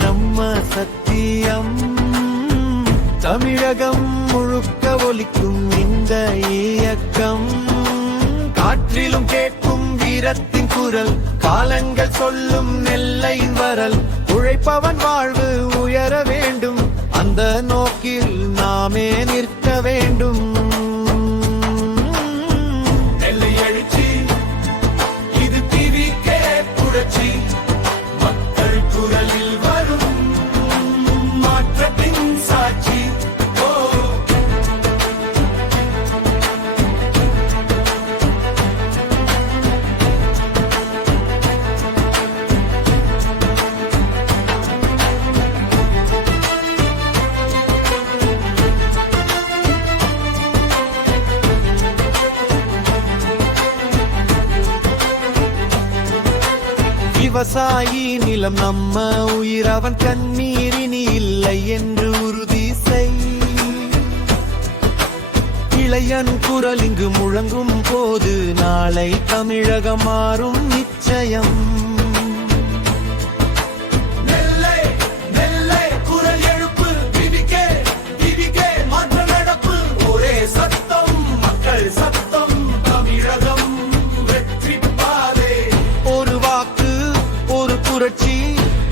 நம்ம சத்தியம். தமிழகம் முழுக்க ஒலிக்கும் இந்த இயக்கம். காற்றிலும் கேட்கும் வீரத்தின் குரல், காலங்கள் சொல்லும் நெல்லையின் வரல். உழைப்பவன் வாழ்வு உயர வேண்டும், அந்த நோக்கில் நாமே நிற்க வேண்டும். நெல்லை எழுச்சி, இது டிவிக்கே புரட்சி. மக்கள் குரலில் வரும் மாற்றத்தின் சாட்சி. விவசாயி நிலம் நம்ம உயிர், அவன் கண்ணீரினி இல்லை என்று உறுதி செய். இளையன் குரல் இங்கு முழங்கும் போது நாளை தமிழகம் மாறும் நிச்சயம்.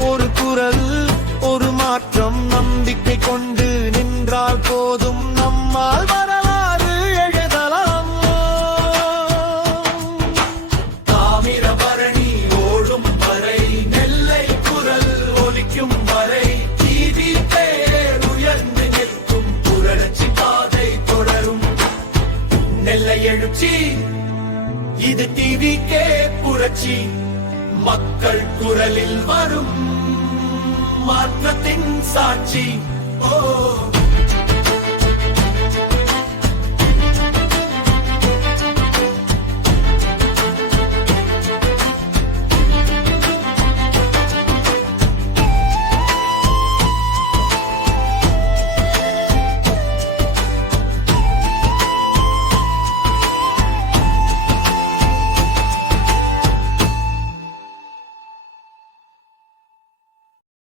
ஒரு குரல், ஒரு மாற்றம், நம்பிக்கை கொண்டு நின்றால் போதும், நம்மால் வரலாறு எழுதலாம். தாமிரபரணி ஓடும் வரை, நெல்லை குரல் ஒலிக்கும் வரை, நீதி தேர் உயர்ந்து நிற்கும், புரட்சி பாதை தொடரும். நெல்லை எழுச்சி, இது டிவிக்கே புரட்சி. மக்கள் குரலில் வரும் மாற்றத்தின் சாட்சி.